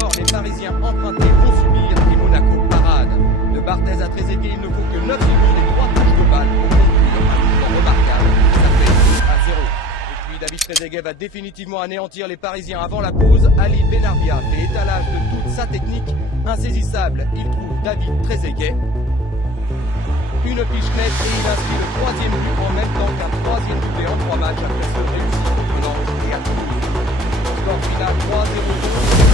D'abord, les Parisiens empruntés vont subir et Monaco parade. De Barthez à Trezeguet, il ne faut que 9 secondes et 3 touches de balle pour conclure un temps remarquable. Ça fait 1-0. Et puis David Trezeguet va définitivement anéantir les Parisiens avant la pause. Ali Benarbia fait étalage de toute sa technique. Insaisissable, il trouve David Trezeguet. Une piche nette et il inscrit le 3e but en même temps qu'un 3e doublé en 3 matchs après ce réussi contre Nantes et à Toulouse. Score final 3-0.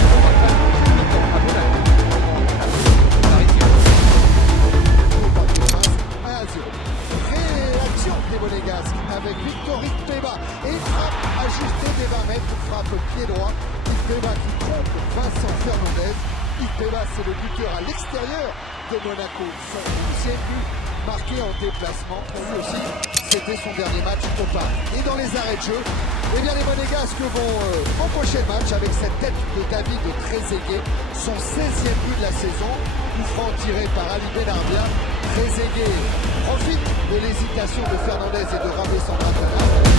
On va faire une mi-temps à Monaco. Parisien. 1-0. Réaction des Monégasques avec Victor Ikpeba et une frappe ajustée des 20 mètres, une frappe pied droit. Ikpeba qui trompe Vincent Fernandez. Ikpeba, c'est le buteur à l'extérieur de Monaco. Son 11e but marqué en déplacement. Lui aussi, c'était son dernier match au Parc. Et dans les arrêts de jeu, eh bien les Monégasques vont empocher le match avec cette tête de David Trezeguet, son 16e but de la saison. Coup franc tiré par Ali Benarbia. Trezeguet profite de l'hésitation de Fernandez et de ramer son partenaire.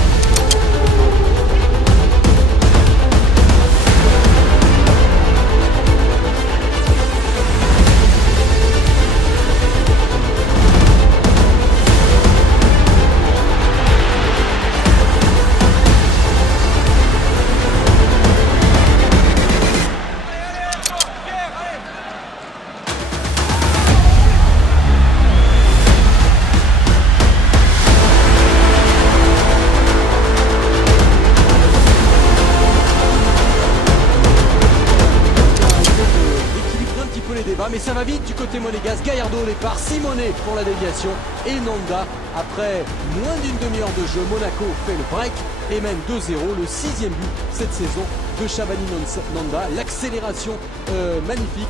Mais ça va vite du côté monégasque. Gallardo au départ, Simonet pour la déviation et Nanda. Après moins d'une demi-heure de jeu, Monaco fait le break et mène 2-0, le 6e but cette saison de Shabani Nanda. L'accélération magnifique.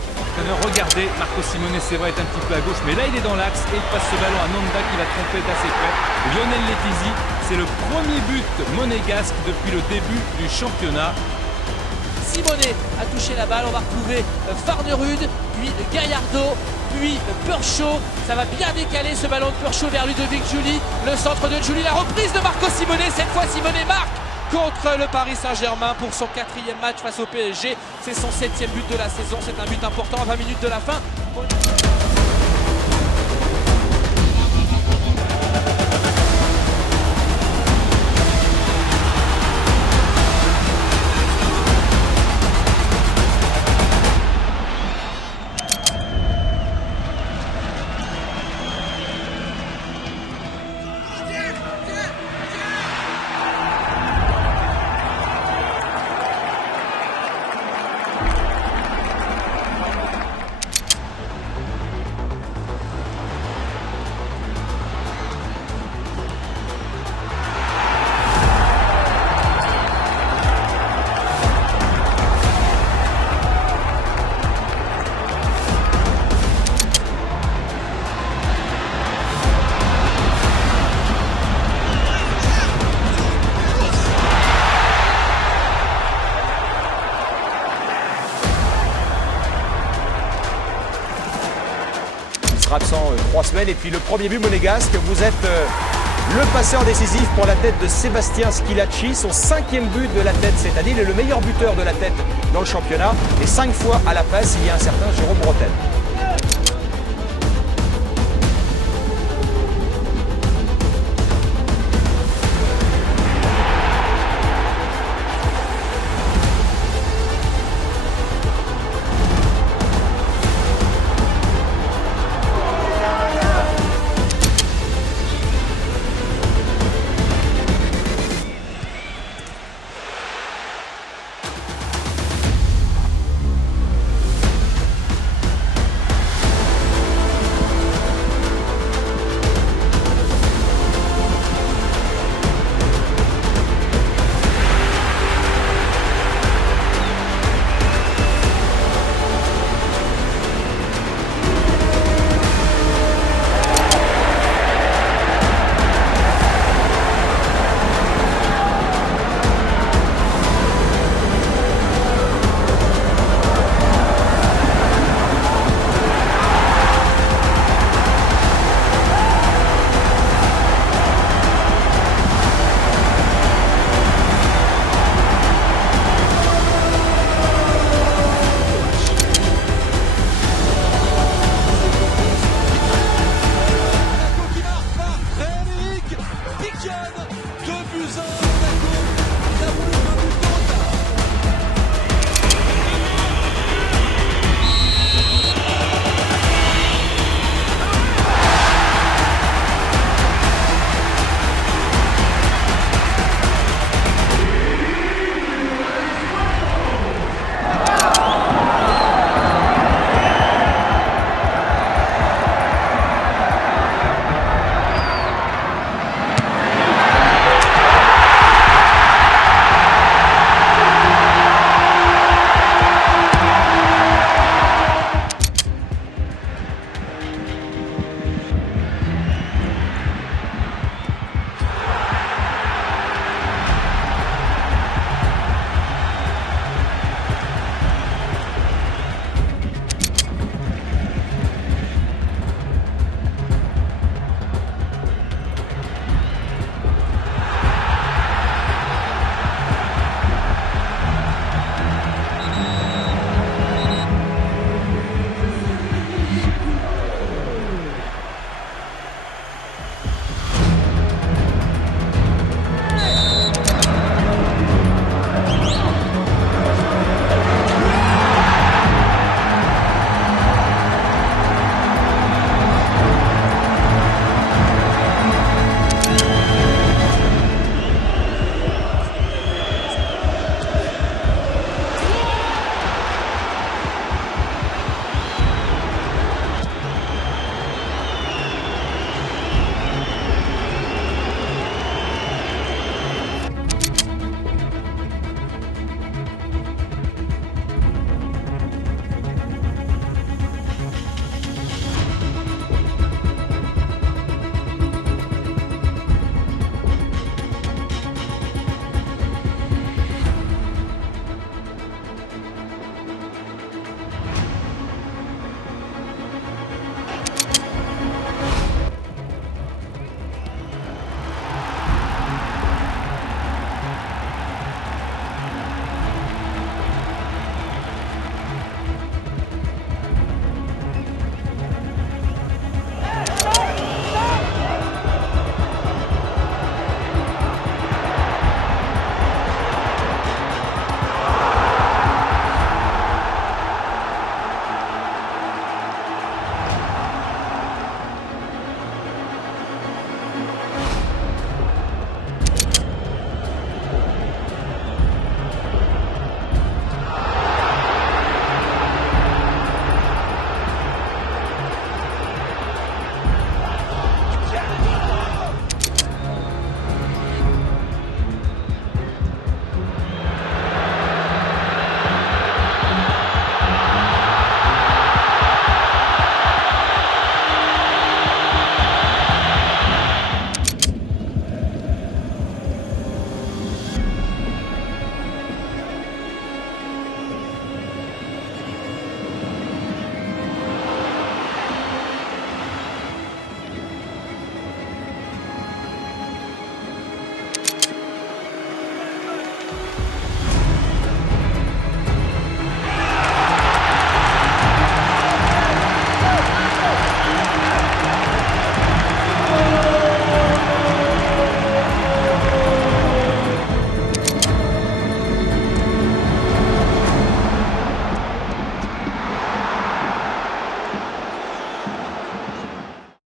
Regardez, Marco Simonet, c'est vrai, est un petit peu à gauche, mais là il est dans l'axe et il passe ce ballon à Nanda qui va tromper d'assez près. Lionel Letizy, c'est le premier but monégasque depuis le début du championnat. Simonet a touché la balle, on va retrouver Farnerud, puis Gallardo, puis Purchaud. Ça va bien décaler ce ballon de Purchaud vers Ludovic Giuly. Le centre de Giuly, la reprise de Marco Simonet. Cette fois Simonet marque contre le Paris Saint-Germain pour son 4e match face au PSG. C'est son 7e but de la saison, c'est un but important à 20 minutes de la fin. Absent 3 semaines et puis le premier but monégasque, vous êtes le passeur décisif pour la tête de Sébastien Schillaci, son 5e but de la tête cette année. Il est le meilleur buteur de la tête dans le championnat et 5 fois à la passe il y a un certain Jérôme Bretel.